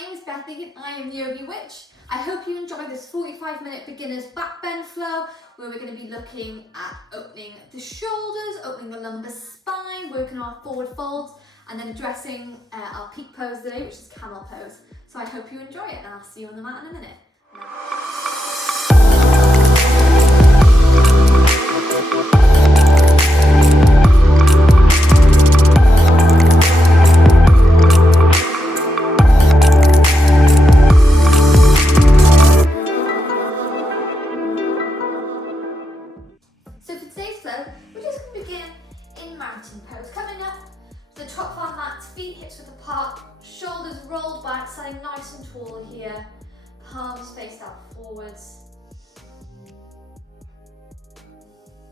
name is Bethany and I am the Yogi Witch. I hope you enjoy this 45-minute beginner's back bend flow where we're going to be looking at opening the shoulders, opening the lumbar spine, working on our forward folds, and then addressing our peak pose today, which is camel pose. So I hope you enjoy it and I'll see you on the mat in a minute. So for today's flow, we're just going to begin in mountain pose. Coming up to the top of our mat, feet hips width apart, shoulders rolled back, standing nice and tall here, palms faced out forwards.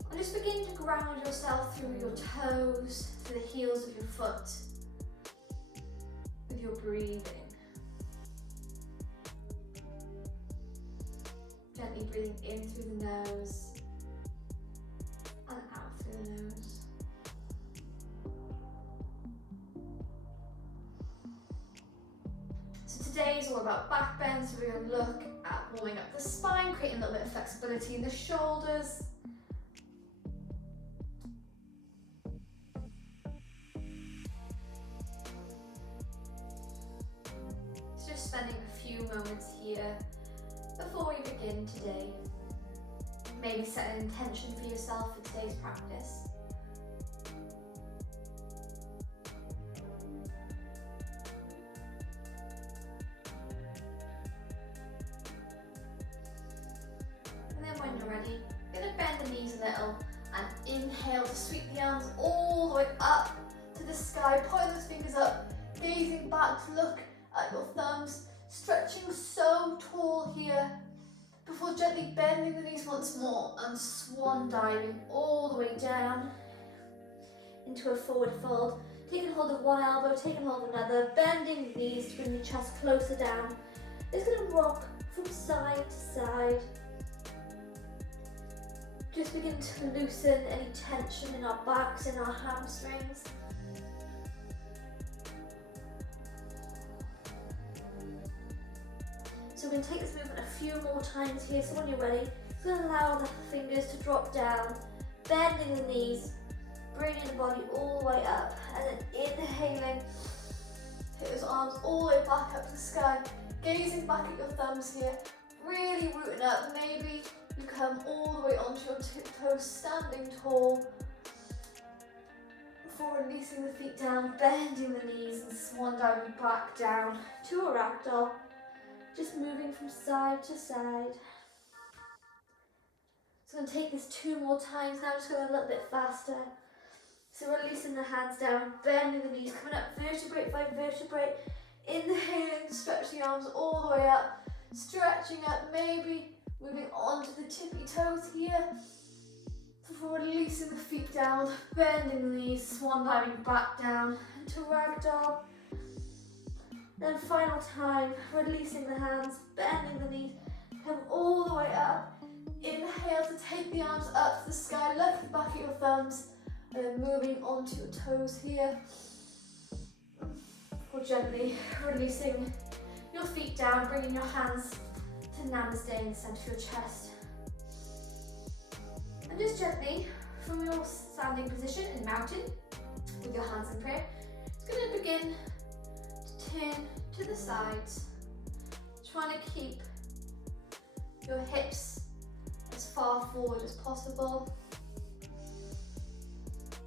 And just begin to ground yourself through your toes, through the heels of your foot, with your breathing. Gently breathing in through the nose and out through the nose. So today is all about back bend, so we're going to look at warming up the spine, creating a little bit of flexibility in the shoulders. So just spending a few moments here before we begin today. Maybe set an intention for yourself for today's practice. And then when you're ready, you're going to bend the knees a little and inhale to sweep the arms all the way up to the sky, pulling those fingers up, gazing back to look at your thumbs, stretching so tall here, before gently bending the knees once more and swan diving all the way down into a forward fold. Taking hold of one elbow, taking hold of another, bending the knees to bring the chest closer down. It's going to rock from side to side. Just begin to loosen any tension in our backs, in our hamstrings. So we're going to take this movement a few more times here, so when you're ready, just going to allow the fingers to drop down, bending the knees, bringing the body all the way up, and then inhaling, take those arms all the way back up to the sky, gazing back at your thumbs here, really rooting up. Maybe you come all the way onto your tiptoes, standing tall, before releasing the feet down, bending the knees and swan diving back down to a ragdoll. Just moving from side to side. So I'm going to take this 2 more times now, just going a little bit faster. So releasing the hands down, bending the knees, coming up vertebrae by vertebrae, inhaling, stretch the arms all the way up, stretching up, maybe moving onto the tippy toes here, before releasing the feet down, bending the knees, swan diving back down into ragdoll. Then final time, releasing the hands, bending the knees, come all the way up. Inhale to take the arms up to the sky, looking back at your thumbs, and then moving onto your toes here. Or gently releasing your feet down, bringing your hands to Namaste in the centre of your chest. And just gently, from your standing position in mountain, with your hands in prayer, it's going to begin turn to the sides, trying to keep your hips as far forward as possible.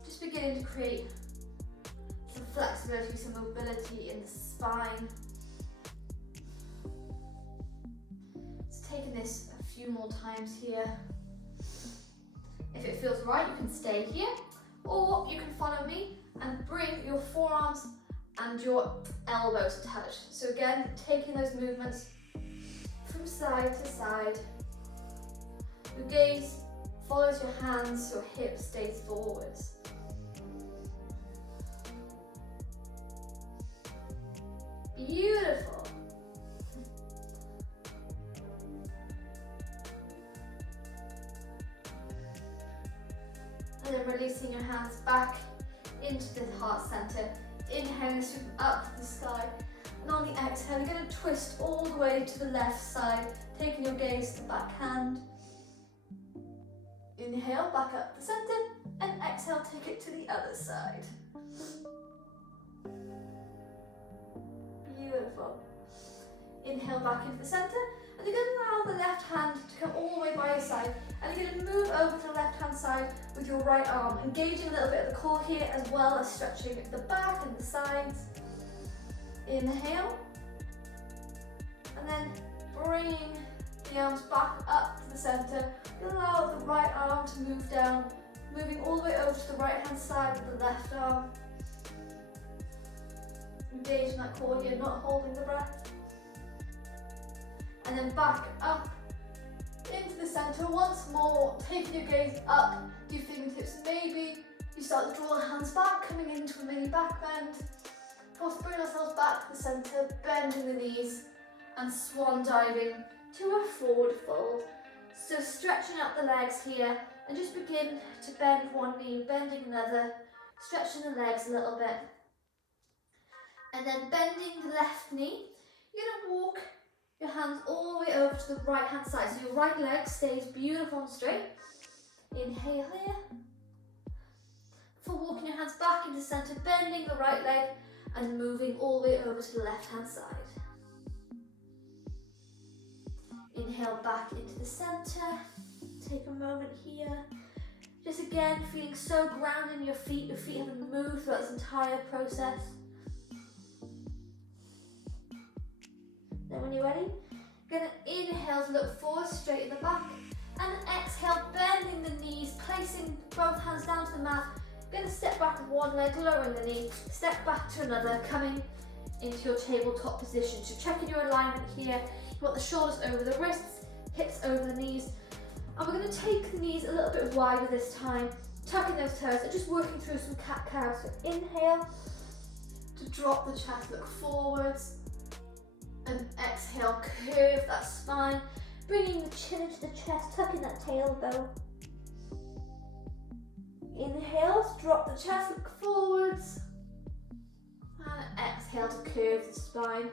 Just beginning to create some flexibility, some mobility in the spine. Just taking this a few more times here. If it feels right, you can stay here, or you can follow me and bring your forearms and your elbows touch. So again, taking those movements from side to side. Your gaze follows your hands, your hips stays forwards. Beautiful. And then releasing your hands back into the heart center. Inhaling, sweep up to the sky. And on the exhale, you're going to twist all the way to the left side, taking your gaze to the back hand. Inhale, back up the center, and exhale, take it to the other side. Beautiful. Inhale back into the center, and you're going to allow the left hand to come all the way by your side, and you're going to move over to the left hand side with your right arm, engaging a little bit of the core here, as well as stretching the back and the sides. Inhale, and then bringing the arms back up to the center. Allow the right arm to move down, moving all the way over to the right hand side with the left arm. Engaging that core here, not holding the breath. And then back up into the center once more, taking your gaze up, do your fingertips. Maybe you start to draw the hands back, coming into a mini back bend. Of course, bring ourselves back to the center, bending the knees and swan diving to a forward fold. So stretching out the legs here, and just begin to bend one knee, bending another, stretching the legs a little bit. And then bending the left knee, you're going to walk your hands all the way over to the right hand side. So your right leg stays beautiful and straight. Inhale here. For walking your hands back into the center, bending the right leg and moving all the way over to the left hand side. Inhale back into the center. Take a moment here. Just again, feeling so grounded in your feet haven't moved throughout this entire process. Then when you're ready, you're going to inhale to look forward, straight in the back, and exhale, bending the knees, placing both hands down to the mat. You're going to step back with one leg, lowering the knee, step back to another, coming into your tabletop position. So checking your alignment here. You want the shoulders over the wrists, hips over the knees. And we're going to take the knees a little bit wider this time, tucking those toes and just working through some cat-cow. So inhale to drop the chest, look forwards. And exhale, curve that spine, bringing the chin into the chest, tucking that tailbone. Inhale, drop the chest, look forwards. And exhale to curve the spine.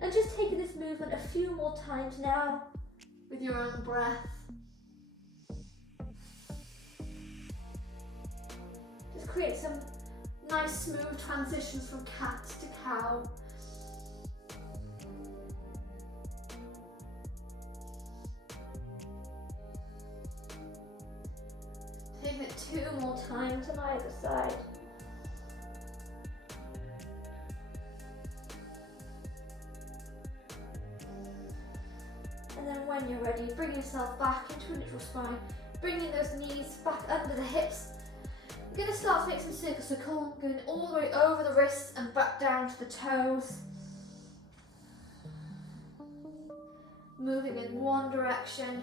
And just taking this movement a few more times now with your own breath. Just create some nice smooth transitions from cat to cow. Taking it 2 more times on either side. And then when you're ready, bring yourself back into a neutral spine, bringing those knees back under the hips. You're going to start to make some circles, so going all the way over the wrists and back down to the toes. Moving in one direction,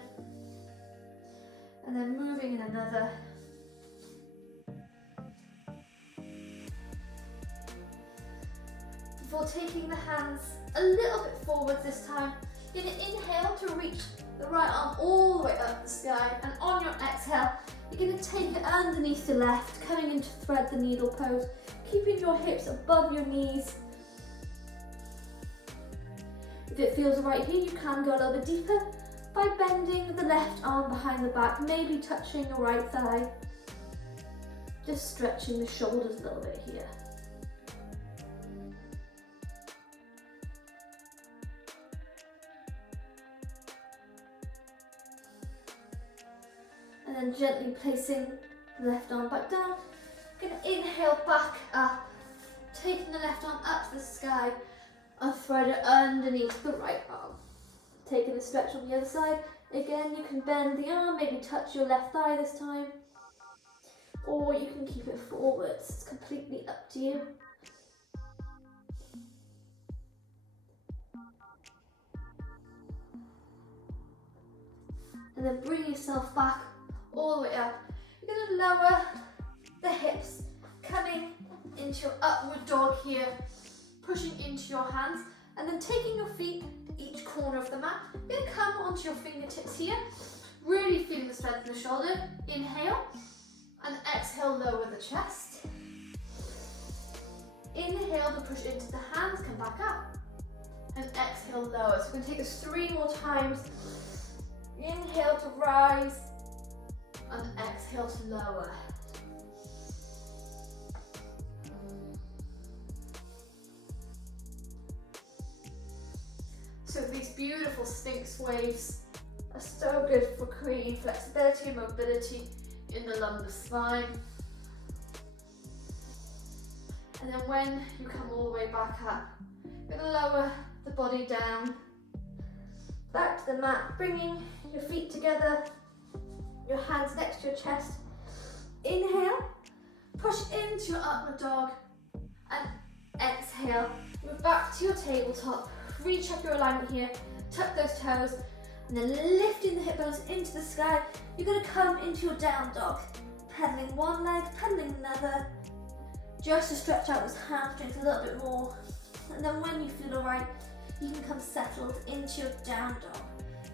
and then moving in another. Before taking the hands a little bit forward this time, you're going to inhale to reach the right arm all the way up the sky, and on your exhale, you're going to take it underneath the left, coming into thread the needle pose, keeping your hips above your knees. If it feels right here, you can go a little bit deeper by bending the left arm behind the back, maybe touching your right thigh. Just stretching the shoulders a little bit here. And then gently placing the left arm back down. Gonna inhale back up, taking the left arm up to the sky and thread it underneath the right arm. Taking the stretch on the other side. Again, you can bend the arm, maybe touch your left thigh this time. Or you can keep it forwards, it's completely up to you. And then bring yourself back all the way up. You're going to lower the hips, coming into your upward dog here, pushing into your hands, and then taking your feet to each corner of the mat. You're going to come onto your fingertips here, really feeling the strength in the shoulder. Inhale, and exhale, lower the chest. Inhale to push into the hands, come back up. and exhale, lower. So we're going to take this 3 more times. Inhale to rise, and exhale to lower. So these beautiful Sphinx waves are so good for creating flexibility and mobility in the lumbar spine. And then when you come all the way back up, you're going to lower the body down, back to the mat, bringing your feet together, your hands next to your chest. Inhale, push into your upward dog, and exhale, move back to your tabletop, reach up your alignment here, tuck those toes, and then lifting the hip bones into the sky, you're going to come into your down dog, pedaling one leg, pedaling another, just to stretch out those hamstrings a little bit more. And then when you feel alright, you can come settled into your down dog.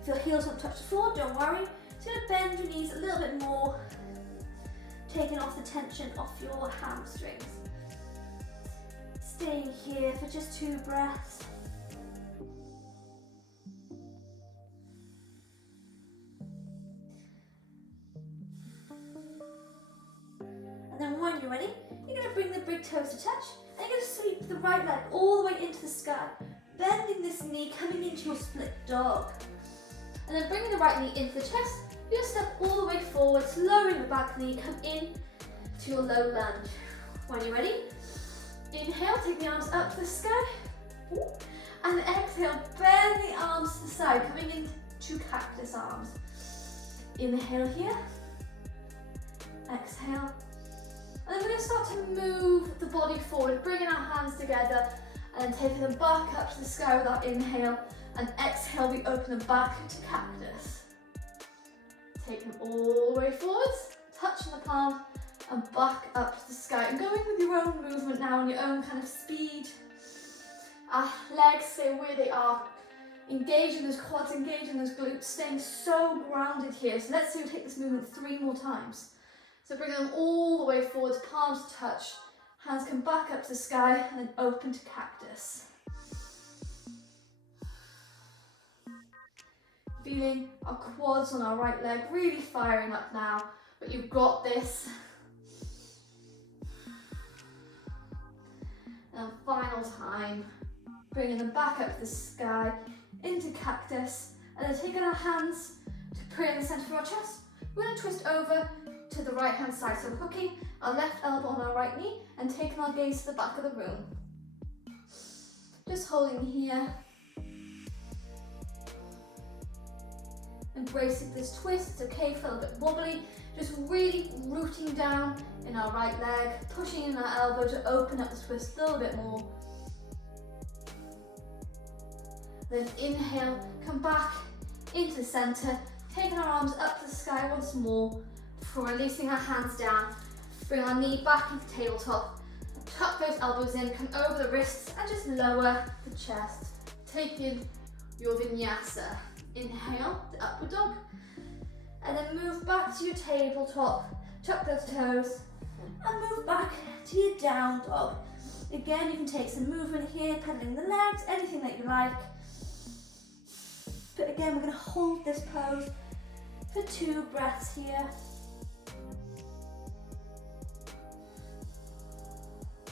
If your heels won't touch the floor, don't worry. Just going to bend your knees a little bit more, taking off the tension off your hamstrings. Staying here for just 2 breaths. And then when you're ready, you're going to bring the big toes to touch, and you're going to sweep the right leg all the way into the sky, bending this knee, coming into your split dog. And then bringing the right knee into the chest, you're going to step all the way forwards, lowering the back knee, come in to your low lunge. When you're ready, inhale, take the arms up to the sky, and exhale, bend the arms to the side, coming into cactus arms. Inhale here, exhale. And then we're going to start to move the body forward, bringing our hands together and then taking them back up to the sky with our inhale, and exhale, we open them back to cactus. Take them all the way forwards, touching the palm and back up to the sky, and going with your own movement now and your own kind of speed. Our legs stay where they are, engaging those quads, engaging those glutes, staying so grounded here. So let's see, we take this movement 3 more times. So bring them all the way forwards, palms touch, hands come back up to the sky, and then open to cactus. Feeling our quads on our right leg really firing up now, but you've got this. And final time, bringing them back up to the sky, into cactus, and then taking our hands to put in the centre of our chest. We're going to twist over to the right hand side, so hooking our left elbow on our right knee and taking our gaze to the back of the room. Just holding here. Embracing this twist, it's okay, feel a bit wobbly. Just really rooting down in our right leg, pushing in our elbow to open up the twist a little bit more. Then inhale, come back into the centre, taking our arms up to the sky once more before releasing our hands down. Bring our knee back into tabletop, tuck those elbows in, come over the wrists and just lower the chest. Taking your vinyasa. Inhale, the upward dog, and then move back to your tabletop, tuck those toes, and move back to your down dog. Again, you can take some movement here, pedaling the legs, anything that you like. But again, we're going to hold this pose for 2 breaths here.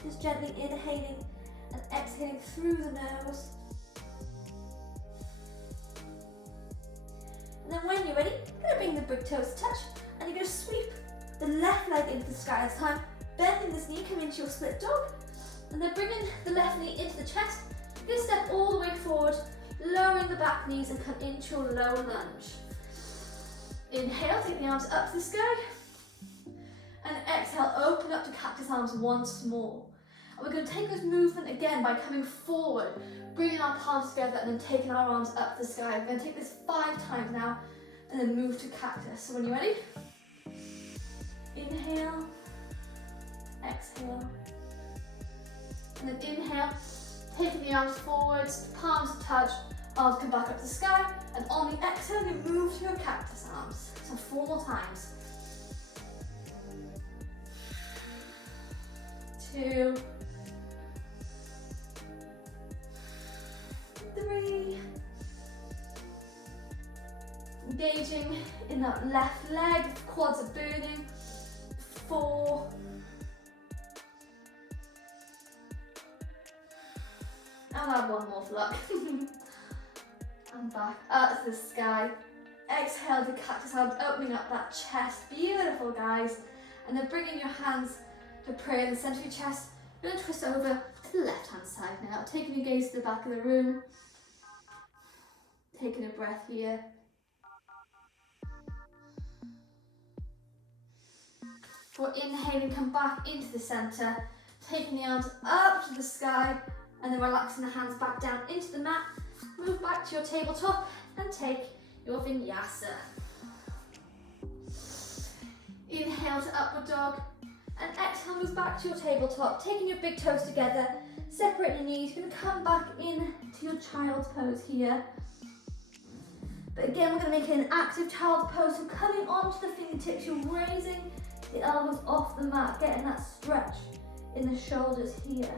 Just gently inhaling and exhaling through the nose. And then when you're ready, you're going to bring the big toes to touch, and you're going to sweep the left leg into the sky this time, bending this knee, come into your split dog, and then bringing the left knee into the chest. You're going to step all the way forward, lowering the back knees and come into your low lunge. Inhale, take the arms up to the sky, and exhale, open up to cactus arms once more. And we're going to take this movement again by coming forward, bringing our palms together and then taking our arms up to the sky. We're going to take this 5 times now and then move to cactus. So when you're ready, inhale, exhale, and then inhale, taking the arms forwards, palms touch, arms come back up to the sky, and on the exhale you move to your cactus arms. So 4 more times. 2, 3, engaging in that left leg, quads are burning. 4. I'll add one more for luck. And back up to the sky. Exhale the cactus arms, opening up that chest. Beautiful, guys. And then bringing your hands to prayer in the center of your chest. You're going to twist over to the left hand side now. Taking your gaze to the back of the room. Taking a breath here. For inhaling, come back into the center. Taking the arms up to the sky. And then relaxing the hands back down into the mat. Move back to your tabletop and take your vinyasa. Inhale to upward dog. And exhale, move back to your tabletop. Taking your big toes together. Separate your knees. You're going to come back in to your child's pose here. But again, we're going to make it an active child's pose. So coming onto the fingertips, you're raising the elbows off the mat. Getting that stretch in the shoulders here.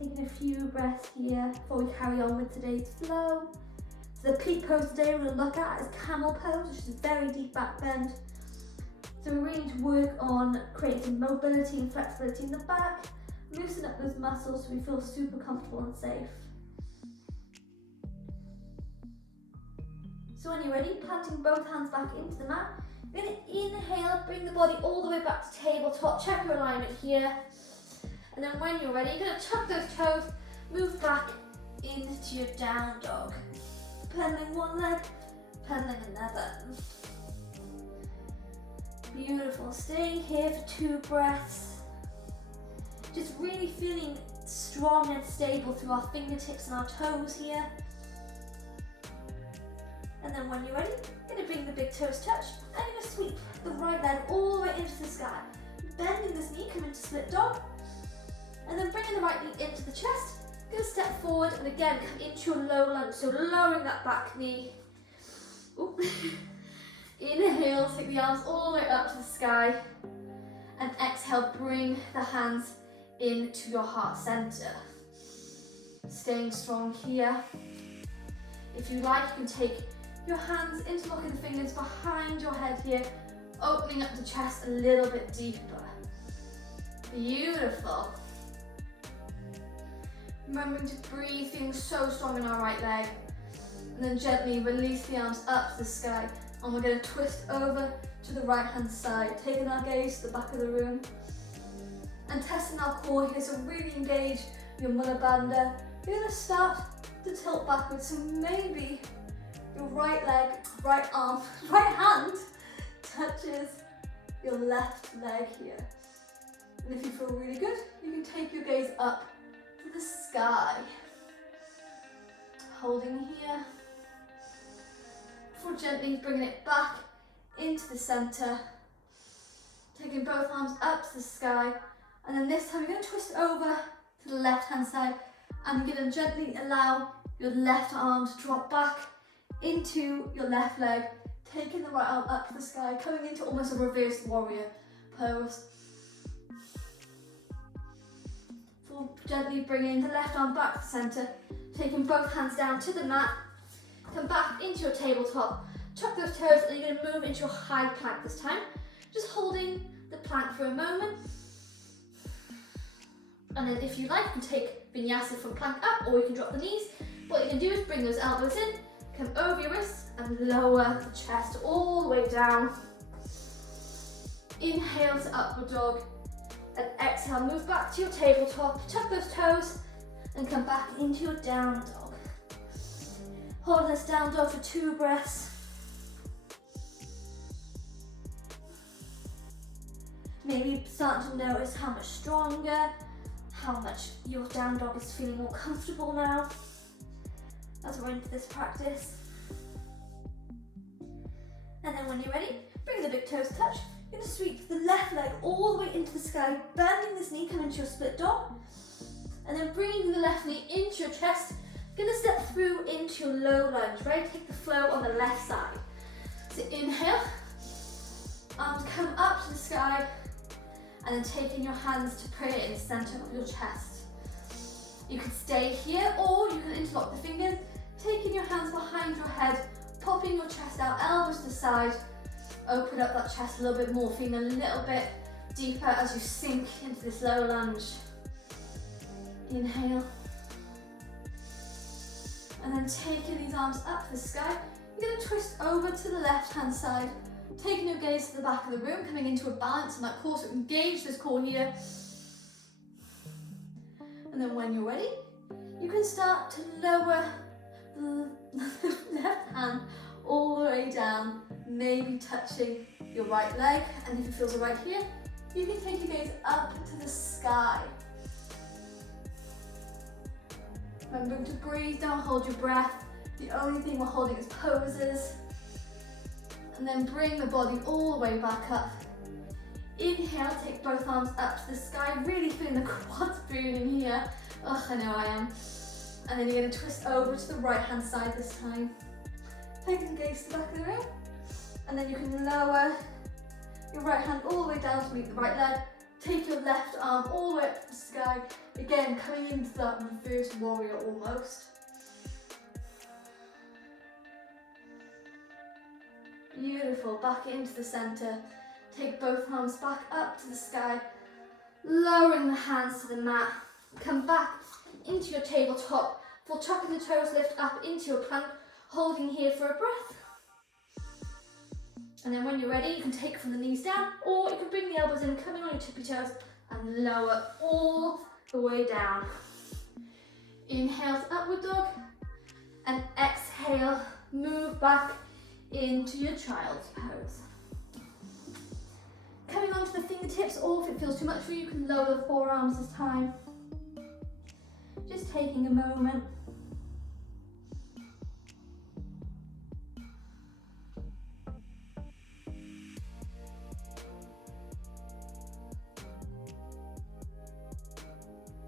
Taking a few breaths here before we carry on with today's flow. So the peak pose today we're going to look at is Camel pose, which is a very deep back bend. So we really need to work on creating some mobility and flexibility in the back, loosen up those muscles so we feel super comfortable and safe. So when you're ready, planting both hands back into the mat, you're going to inhale, bring the body all the way back to tabletop, check your alignment here. And then when you're ready, you're going to tuck those toes, move back into your down dog. Pedaling one leg, pedaling another. Beautiful, staying here for 2 breaths. Just really feeling strong and stable through our fingertips and our toes here. And then when you're ready, you're going to bring the big toes touch and you're going to sweep the right leg all the way into the sky. Bending this knee, come into split dog. And then bringing the right knee into the chest. Going to step forward and again come into your low lunge. So lowering that back knee. Ooh. Inhale, take the arms all the way up to the sky. And exhale, bring the hands into your heart center. Staying strong here. If you like, you can take your hands, interlocking the fingers behind your head here, opening up the chest a little bit deeper. Beautiful. Remembering to breathe, feeling so strong in our right leg. And then gently release the arms up to the sky. And we're going to twist over to the right hand side, taking our gaze to the back of the room. And testing our core here, so really engage your Mula Bandha. You're going to start to tilt backwards, so maybe your right leg, right arm, right hand touches your left leg here. And if you feel really good, you can take your gaze up to the sky. Holding here. Before gently bringing it back into the center. Taking both arms up to the sky. And then this time you're going to twist over to the left hand side. And you're going to gently allow your left arm to drop back into your left leg. Taking the right arm up to the sky. Coming into almost a reverse warrior pose. Gently bringing the left arm back to the center, taking both hands down to the mat, come back into your tabletop, tuck those toes and you're going to move into your high plank this time, just holding the plank for a moment. And then if you like, you can take vinyasa from plank up or you can drop the knees. What you can do is bring those elbows in, come over your wrists and lower the chest all the way down. Inhale to upward dog. And exhale, move back to your tabletop, tuck those toes, and come back into your down dog. Hold this down dog for 2 breaths. Maybe starting to notice how much stronger, how much your down dog is feeling more comfortable now as we're into this practice. And then when you're ready, bring the big toes touch. You're going to sweep the left leg all the way into the sky, bending this knee, come into your split dog. And then bringing the left knee into your chest. You're going to step through into your low lunge, right? Take the flow on the left side. So inhale, arms come up and then taking your hands to prayer in the center of your chest. You can stay here, or you can interlock the fingers, taking your hands behind your head, popping your chest out, elbows to the side. Open up that chest a little bit more, feeling a little bit deeper as you sink into this low lunge. Inhale. And then taking these arms up to the sky, you're going to twist over to the left hand side, taking your gaze to the back of the room, coming into a balance in that core, so engage this core here. And then when you're ready, you can start to lower the left hand all the way down, maybe touching your right leg, and if it feels right here, you can take your gaze up to the sky. Remembering to breathe, don't hold your breath. The only thing we're holding is poses. And then bring the body all the way back up. Inhale, take both arms up to the sky, really feeling the quads burning here. Oh, I know I am. And then you're going to twist over to the right hand side this time. Taking the gaze to the back of the room. And then you can lower your right hand all the way down to meet the right leg. Take your left arm all the way up to the sky. Again, coming into that reverse warrior almost. Beautiful, back into the center. Take both arms back up to the sky, lowering the hands to the mat. Come back into your tabletop. Full tucking the toes, lift up into your plank, holding here for a breath. And then when you're ready, you can take from the knees down, or you can bring the elbows in, coming on your tippy toes, and lower all the way down. Inhale to upward dog, and exhale, move back into your child's pose. Coming onto the fingertips, or if it feels too much for you, you can lower the forearms this time. Just taking a moment.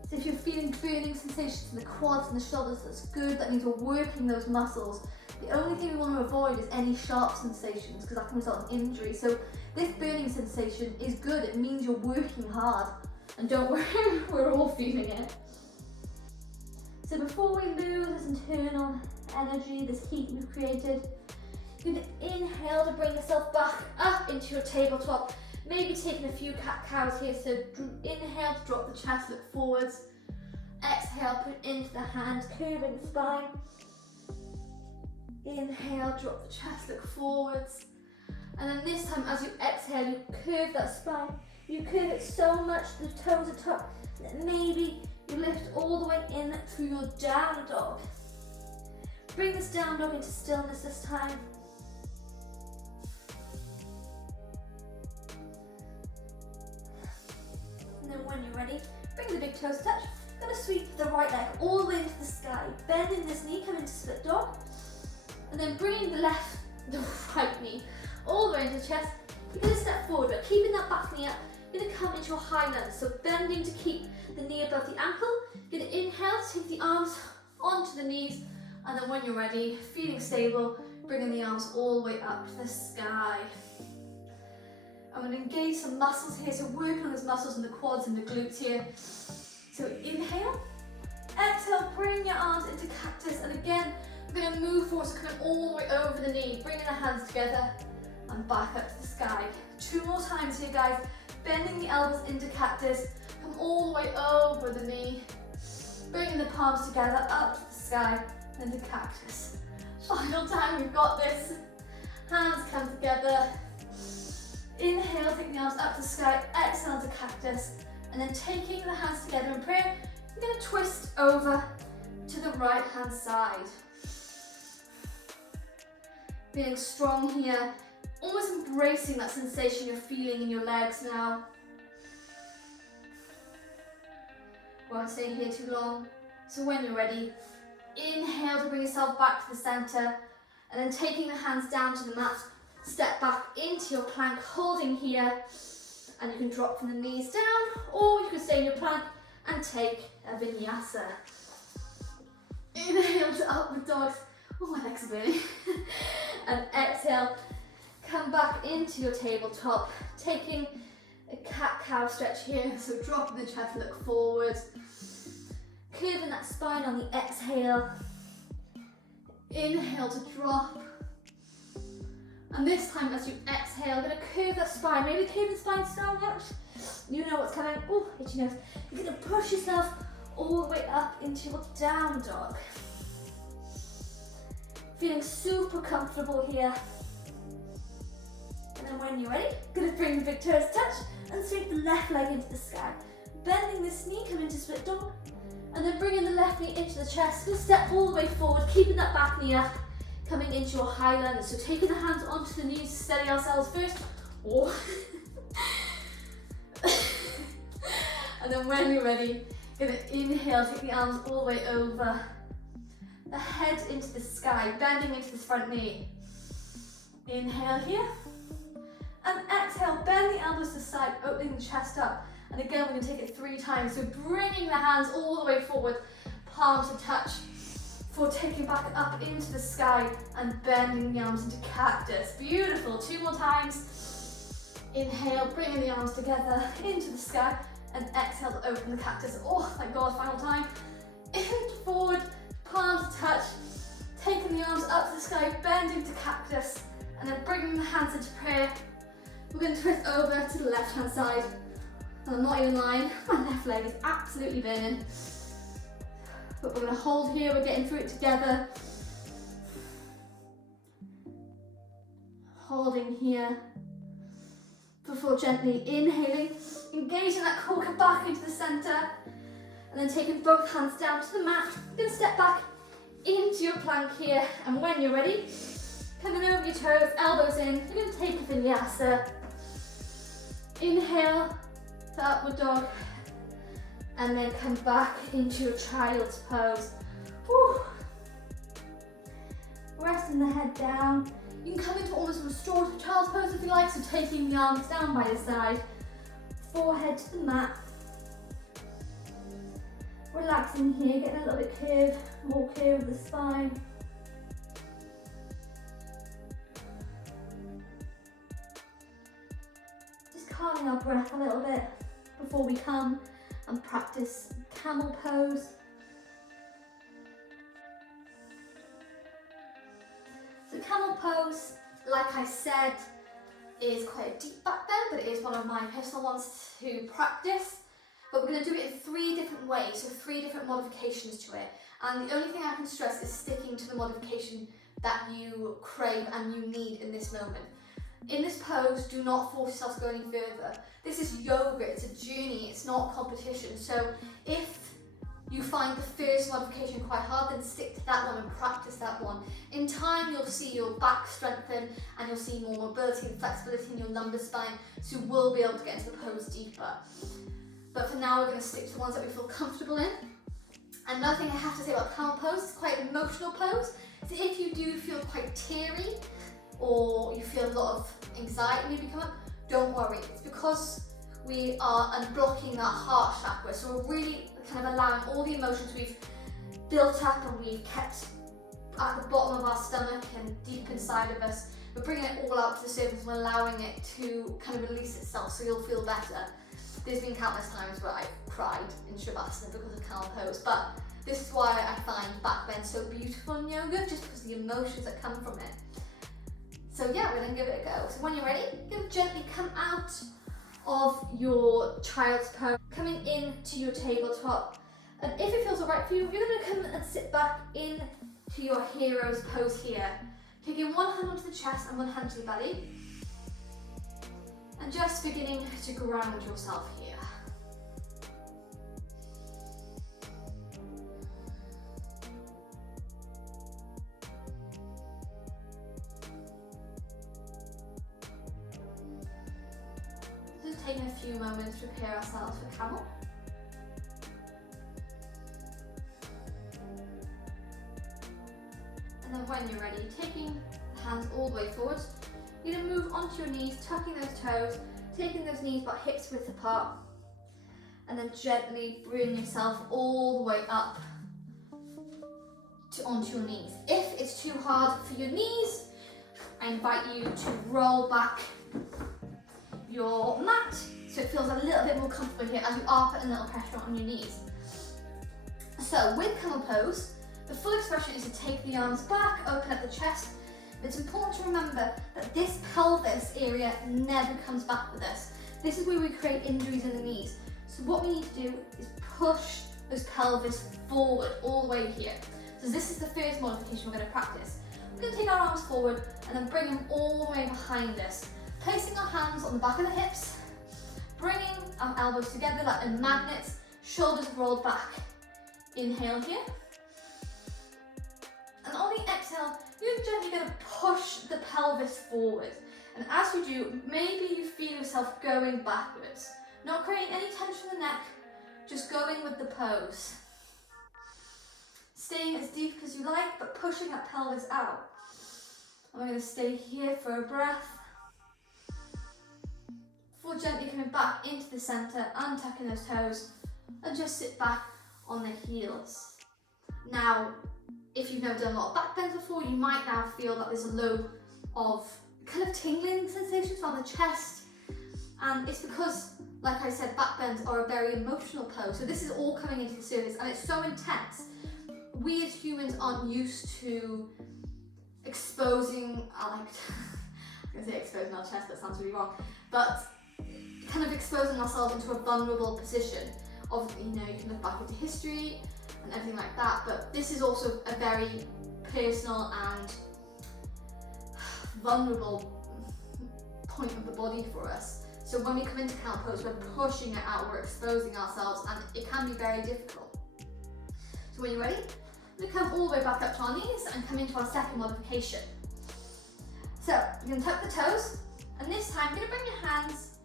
So if you're feeling burning sensations in the quads and the shoulders, that's good. That means we're working those muscles. The only thing we want to avoid is any sharp sensations, because that can result in injury. So this burning sensation is good. It means you're working hard. And don't worry, we're all feeling it. So before we lose this internal energy, this heat we've created, you're going to inhale to bring yourself back up into your tabletop. Maybe taking a few cat-cows here. So inhale to drop the chest, look forwards. Exhale, put into the hands, curving the spine. Inhale, drop the chest, look forwards. And then this time, as you exhale, you curve that spine. You curve it so much the toes are tucked that maybe you lift all the way in through your down dog. Bring this down dog into stillness this time. And then when you're ready, bring the big toes touch. Gonna sweep the right leg all the way into the sky. Bending this knee, come into split dog. And then bringing the right knee all the way into the chest. You're going to step forward, but keeping that back knee up, you're going to come into a high lunge. So bending to keep the knee above the ankle. You're going to inhale, take the arms onto the knees, and then when you're ready, feeling stable, bringing the arms all the way up to the sky. I'm going to engage some muscles here, so working on those muscles in the quads and the glutes here. So inhale, exhale, bring your arms into cactus, and again, we're going to move forward, so coming all the way over the knee, bringing the hands together and back up to the sky. 2 more times here, guys. Bending the elbows into cactus, come all the way over the knee, bringing the palms together up to the sky, and into cactus. Final time, we've got this. Hands come together. Inhale, taking the arms up to the sky, exhale to cactus, and then taking the hands together in prayer, you're going to twist over to the right hand side. Feeling strong here, almost embracing that sensation you're feeling in your legs now. Won't stay here too long. So when you're ready, inhale to bring yourself back to the center, and then taking the hands down to the mat, step back into your plank, holding here, and you can drop from the knees down, or you can stay in your plank and take a vinyasa. Inhale to upward dogs. Oh, my legs are burning. And exhale, come back into your tabletop, taking a cat cow stretch here. So dropping the chest, look forward. Curving that spine on the exhale. Inhale to drop. And this time as you exhale, I'm going to curve that spine. Maybe curve the spine so much. You know what's coming. Oh, itchy nose. You're going to push yourself all the way up into your down dog. Feeling super comfortable here. And then when you're ready, going to bring the big toes touch and sweep the left leg into the sky. Bending this knee, come into split dog. And then bringing the left knee into the chest. Just step all the way forward, keeping that back knee up. Coming into your high lunge. So taking the hands onto the knees to steady ourselves first. Oh. And then when you're ready, gonna inhale, take the arms all the way over. The head into the sky, bending into this front knee. Inhale here. And exhale, bend the elbows to the side, opening the chest up. And again, we're gonna take it 3 times. So bringing the hands all the way forward, palms to touch. For taking back up into the sky and bending the arms into cactus. Beautiful, 2 more times. Inhale, bringing the arms together into the sky and exhale to open the cactus. Oh, thank God, final time. Into forward, palms to touch. Taking the arms up to the sky, bending to cactus and then bringing the hands into prayer. We're going to twist over to the left hand side. And I'm not even lying, my left leg is absolutely burning. But we're going to hold here, we're getting through it together. Holding here. Before gently inhaling, engaging that core back into the centre. And then taking both hands down to the mat. You're going to step back into your plank here. And when you're ready, coming over your toes, elbows in. You're going to take a vinyasa. Inhale to upward dog. And then come back into your child's pose. Whew. Resting the head down. You can come into almost a restorative child's pose if you like, so taking the arms down by your side. Forehead to the mat. Relaxing here, getting a little bit curved, more clear of the spine. Just calming our breath a little bit before we come and practice camel pose. So camel pose, like I said, is quite a deep back bend, but it is one of my personal ones to practice. But we're going to do it in 3 different ways, so 3 different modifications to it. And the only thing I can stress is sticking to the modification that you crave and you need in this moment. In this pose, do not force yourself to go any further. This is yoga, it's a journey, it's not competition. So if you find the first modification quite hard, then stick to that one and practice that one. In time, you'll see your back strengthen and you'll see more mobility and flexibility in your lumbar spine, so you will be able to get into the pose deeper. But for now, we're going to stick to the ones that we feel comfortable in. Another thing I have to say about camel pose, it's quite an emotional pose. So if you do feel quite teary, or you feel a lot of anxiety maybe come up, don't worry. It's because we are unblocking that heart chakra. So we're really kind of allowing all the emotions we've built up and we've kept at the bottom of our stomach and deep inside of us. We're bringing it all out to the surface and allowing it to kind of release itself so you'll feel better. There's been countless times where I've cried in Shavasana because of camel pose, but this is why I find back bend so beautiful in yoga, just because of the emotions that come from it. So yeah, we're going to give it a go. So when you're ready, you're going to gently come out of your child's pose, coming into your tabletop. And if it feels alright for you, you're going to come and sit back into your hero's pose here. Taking one hand onto the chest and one hand to the belly. And just beginning to ground yourself here. Just taking a few moments to prepare ourselves for camel. And then when you're ready, taking the hands all the way forward, you're going to move onto your knees, tucking those toes, taking those knees about hips width apart, and then gently bring yourself all the way up onto your knees. If it's too hard for your knees, I invite you to roll back your mat, so it feels a little bit more comfortable here as you are putting a little pressure on your knees. So with camel pose, the full expression is to take the arms back, open up the chest. It's important to remember that this pelvis area never comes back with us. This is where we create injuries in the knees. So what we need to do is push those pelvis forward all the way here. So this is the first modification we're going to practice. We're going to take our arms forward and then bring them all the way behind us. Placing our hands on the back of the hips, bringing our elbows together like in magnets, shoulders rolled back. Inhale here. And on the exhale, you're gently going to push the pelvis forward. And as you do, maybe you feel yourself going backwards. Not creating any tension in the neck, just going with the pose. Staying as deep as you like, but pushing that pelvis out. And we're going to stay here for a breath. Before gently coming back into the center, untucking those toes, and just sit back on the heels. Now, if you've never done a lot of back bends before, you might now feel that there's a load of kind of tingling sensations around the chest. And it's because, like I said, back bends are a very emotional pose. So this is all coming into the surface and it's so intense. We as humans aren't used to exposing, I was going to say exposing our chest, that sounds really wrong, but kind of exposing ourselves into a vulnerable position. Of, you know, you can look back into history and everything like that, but this is also a very personal and vulnerable point of the body for us. So when we come into camel pose, we're pushing it out, we're exposing ourselves, and it can be very difficult. So when you're ready, we come all the way back up to our knees and come into our second modification. So you're going to tuck the toes, and this time you're going to bring your hands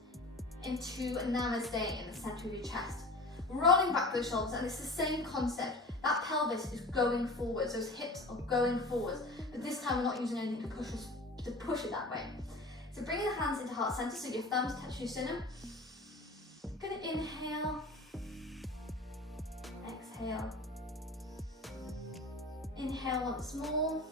into a namaste in the center of your chest. Rolling back those shoulders, and it's the same concept. That pelvis is going forwards, those hips are going forwards, but this time we're not using anything to push it that way. So bringing the hands into heart center, so your thumbs touch your sternum. Gonna inhale, exhale. Inhale once more,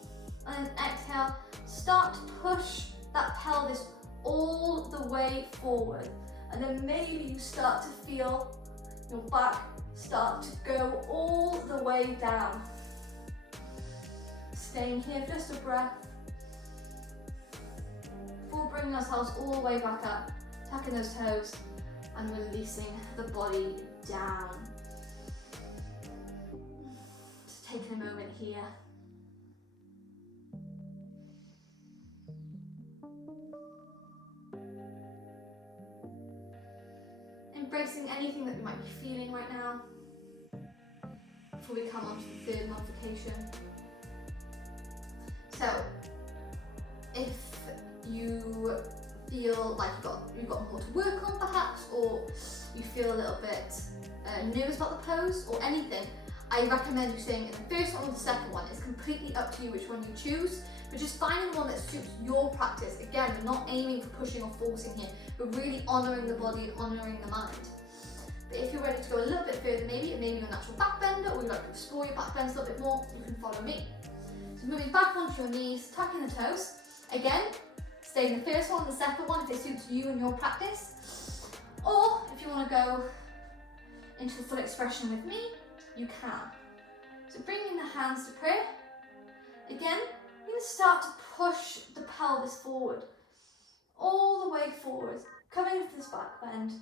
and then exhale. Start to push that pelvis all the way forward, and then maybe you start to feel your back start to go all the way down. Staying here, just a breath. Before bringing ourselves all the way back up, tucking those toes and releasing the body down. Just taking a moment here. Embracing anything that we might be feeling right now before we come on to the third modification. So, if you feel like you've got more to work on perhaps, or you feel a little bit nervous about the pose or anything, I recommend you staying in the first one or the second one. It's completely up to you which one you choose, but just finding the one that suits your practice. Again, we're not aiming for pushing or forcing here, we're really honouring the body, honouring the mind. But if you're ready to go a little bit further, maybe you're a natural back bender, or you'd like to explore your back bends a little bit more, you can follow me. So moving back onto your knees, tucking the toes. Again, stay in the first one and the second one if it suits you and your practice. Or if you want to go into the full expression with me, you can. So bringing the hands to prayer. Again, you're going to start to push the pelvis forward, all the way forward, coming into this back bend.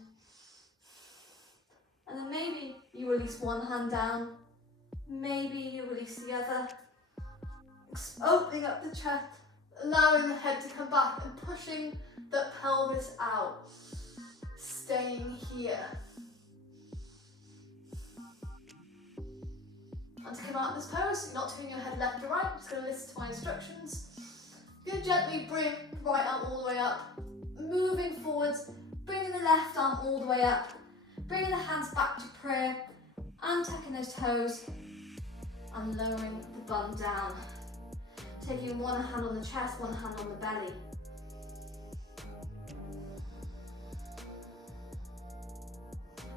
And then maybe you release one hand down, maybe you release the other. Opening up the chest, allowing the head to come back and pushing the pelvis out. Staying here. And to come out of this pose, you're not turning your head left or right, I'm just going to listen to my instructions. You're going to gently bring the right arm all the way up, moving forwards, bringing the left arm all the way up, bringing the hands back to prayer, untucking those toes, and lowering the bum down. Taking one hand on the chest, one hand on the belly.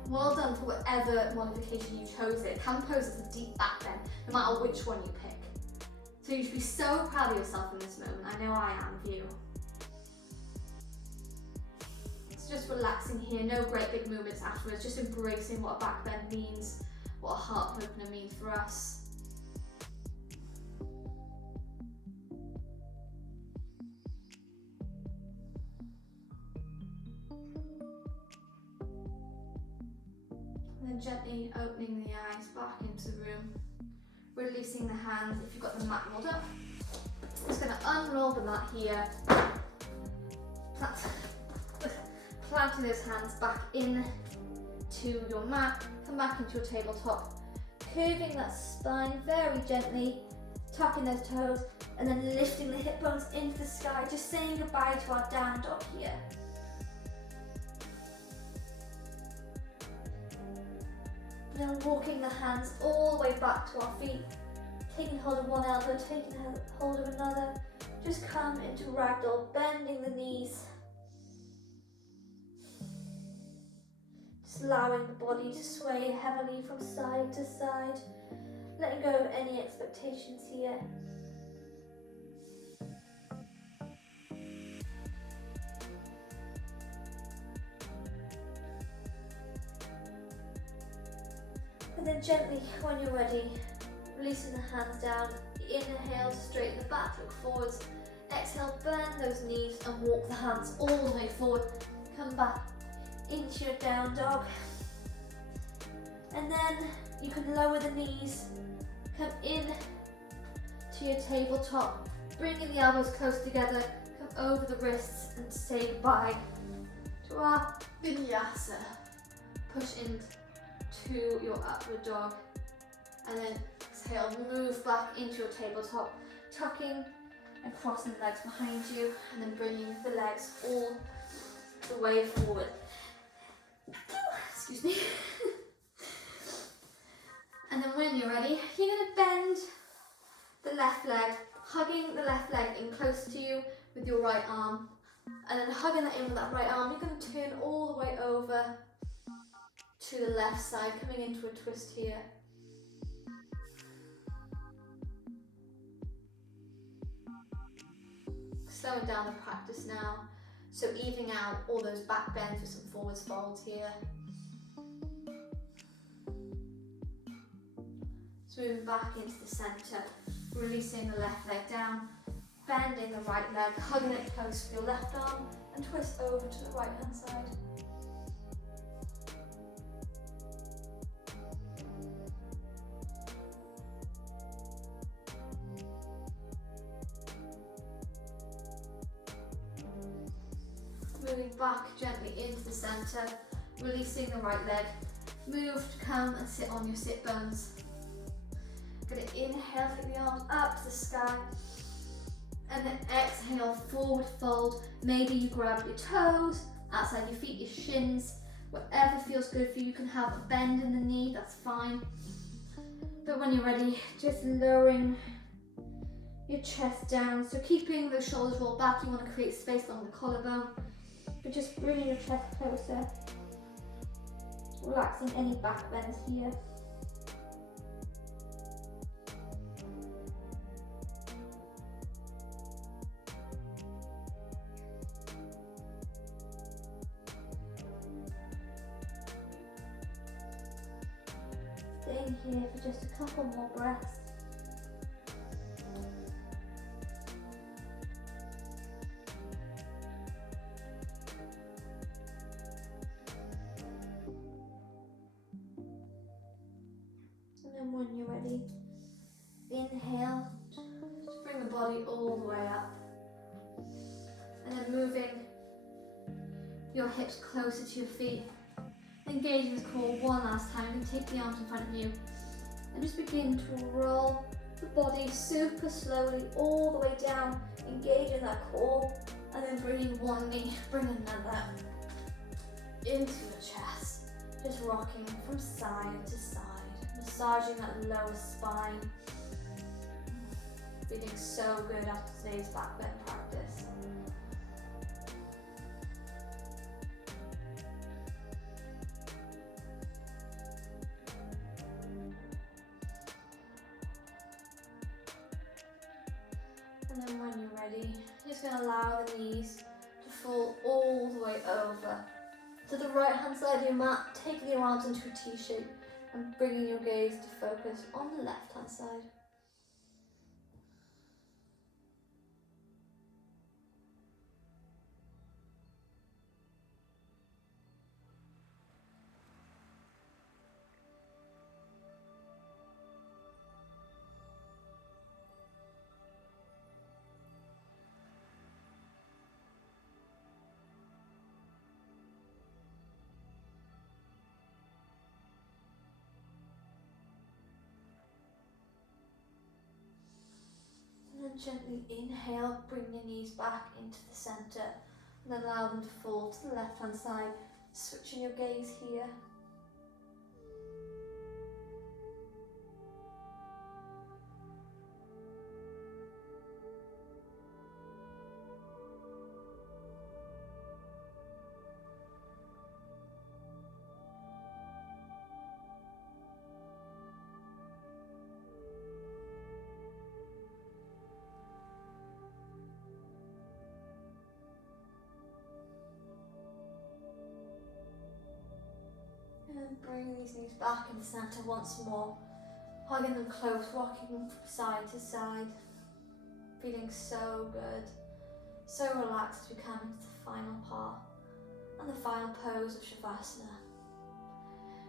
Well done for whatever modification you chose it. Camel pose is a deep back bend, no matter which one you pick. So you should be so proud of yourself in this moment. I know I am of you. So just relaxing here, no great big movements afterwards, just embracing what a back bend means, what a heart opener means for us. And then gently opening the eyes back into the room, releasing the hands if you've got the mat rolled up. Just going to unroll the mat here, planting those hands back in to your mat, come back into your tabletop, curving that spine very gently, tucking those toes, and then lifting the hip bones into the sky, just saying goodbye to our down dog here. And then walking the hands all the way back to our feet, taking hold of one elbow, taking hold of another, just come into ragdoll, bending the knees, just allowing the body to sway heavily from side to side, letting go of any expectations here. And then gently, when you're ready, releasing the hands down, inhale to straighten the back, look forwards, exhale, bend those knees and walk the hands all the way forward, come back into your down dog, and then you can lower the knees, come in to your tabletop, bringing the elbows close together, come over the wrists and say goodbye to our vinyasa. Push into your upward dog, and then exhale, move back into your tabletop, tucking and crossing the legs behind you, and then bringing the legs all the way forward. Excuse me. And then when you're ready, you're going to bend the left leg, hugging the left leg in close to you with your right arm, and then hugging that in with that right arm. You're going to turn all the way over to the left side, coming into a twist here. Slowing down the practice now, so evening out all those back bends with some forwards folds here. So moving back into the centre, releasing the left leg down, bending the right leg, hugging it close with your left arm, and twist over to the right hand side. Moving back gently into the centre, releasing the right leg, move to come and sit on your sit bones. Going to inhale, take the arms up to the sky, and then exhale, forward fold. Maybe you grab your toes, outside your feet, your shins, whatever feels good for you. You can have a bend in the knee, that's fine. But when you're ready, just lowering your chest down. So keeping those shoulders rolled back, you want to create space along the collarbone. But just bringing your chest closer, relaxing any back bends here. Staying here for just a couple more breaths. When you're ready, inhale, just bring the body all the way up, and then moving your hips closer to your feet, engaging the core one last time. You can take the arms in front of you and just begin to roll the body super slowly all the way down, engaging that core, and then bringing one knee, bring another into the chest, just rocking from side to side. Massaging that lower spine. Feeling so good after today's back bend practice. And then when you're ready, you're just going to allow the knees to fall all the way over To the right hand side of your mat, taking your arms into a T shape and bringing your gaze to focus on the left hand side. And then gently inhale, bring your knees back into the centre and then allow them to fall to the left hand side, switching your gaze here. And bring these knees back in the centre once more, hugging them close, rocking them from side to side, feeling so good, so relaxed as we come into the final part and the final pose of Shavasana.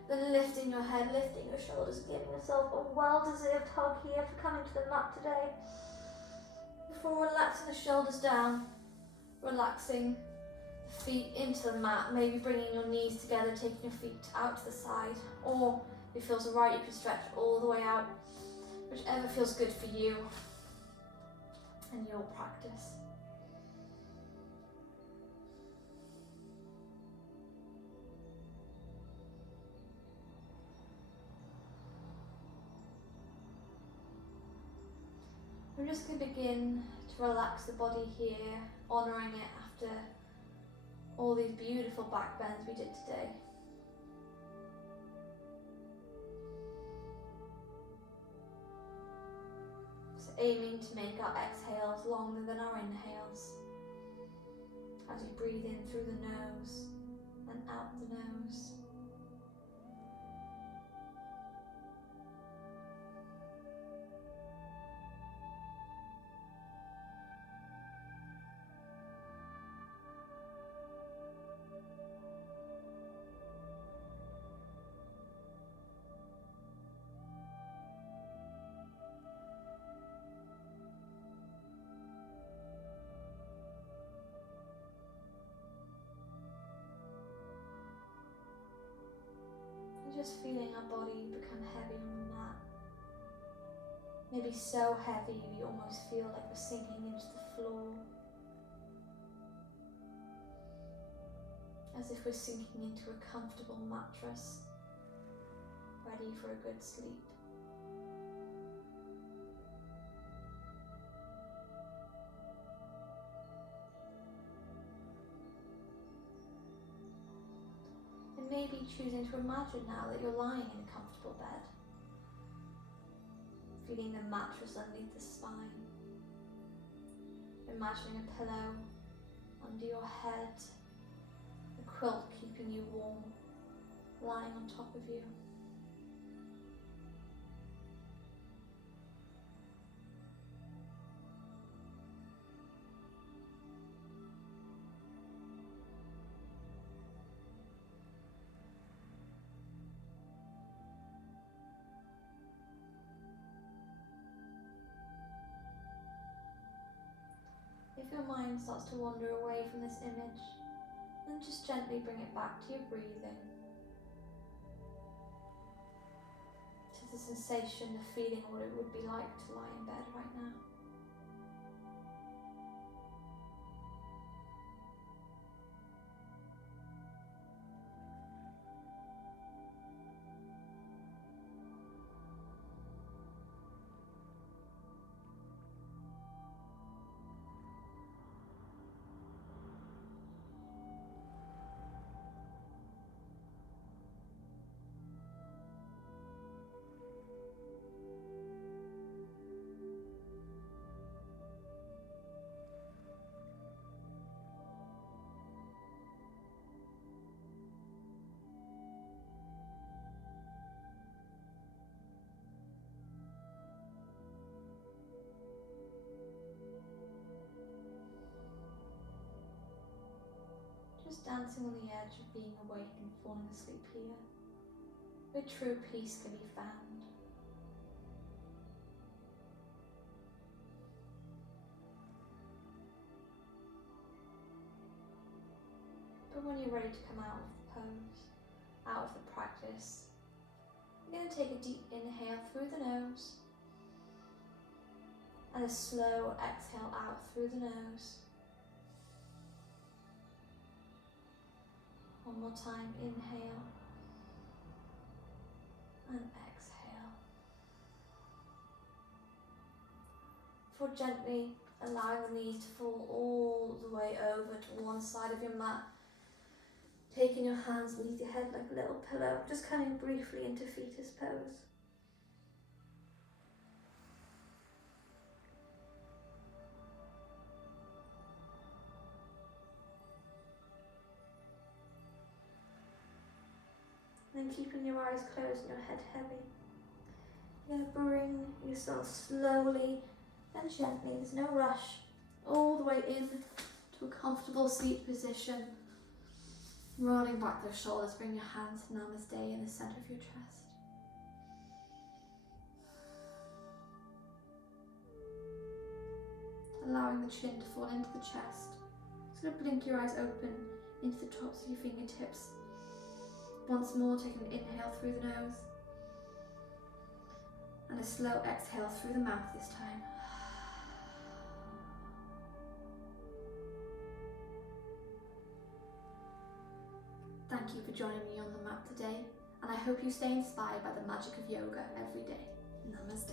Then lifting your head, lifting your shoulders, giving yourself a well-deserved hug here for coming to the mat today. Before relaxing the shoulders down, relaxing the feet into the mat, maybe bringing your knees together, taking your feet out to the side, or if it feels right, you can stretch all the way out, whichever feels good for you and your practice. We're just going to begin to relax the body here, honouring it after all these beautiful back bends we did today. So aiming to make our exhales longer than our inhales as we breathe in through the nose and out the nose. Just feeling our body become heavy on the mat. Maybe so heavy we almost feel like we're sinking into the floor. As if we're sinking into a comfortable mattress, ready for a good sleep. Maybe choosing to imagine now that you're lying in a comfortable bed, feeling the mattress underneath the spine, imagining a pillow under your head, a quilt keeping you warm, lying on top of you. If your mind starts to wander away from this image, then just gently bring it back to your breathing, to the sensation, the feeling of what it would be like to lie in bed right now. Just dancing on the edge of being awake and falling asleep here, where true peace can be found. But when you're ready to come out of the pose, out of the practice, you're going to take a deep inhale through the nose and a slow exhale out through the nose. One more time, inhale and exhale. For gently allowing the knees to fall all the way over to one side of your mat. Taking your hands beneath your head like a little pillow, just coming briefly into fetus pose. Then keeping your eyes closed and your head heavy. You're going to bring yourself slowly and gently, there's no rush, all the way in to a comfortable seat position. Rolling back those shoulders, bring your hands to Namaste in the centre of your chest. Allowing the chin to fall into the chest. Just going to blink your eyes open into the tops of your fingertips. Once more, taking an inhale through the nose. And a slow exhale through the mouth this time. Thank you for joining me on the mat today, and I hope you stay inspired by the magic of yoga every day. Namaste.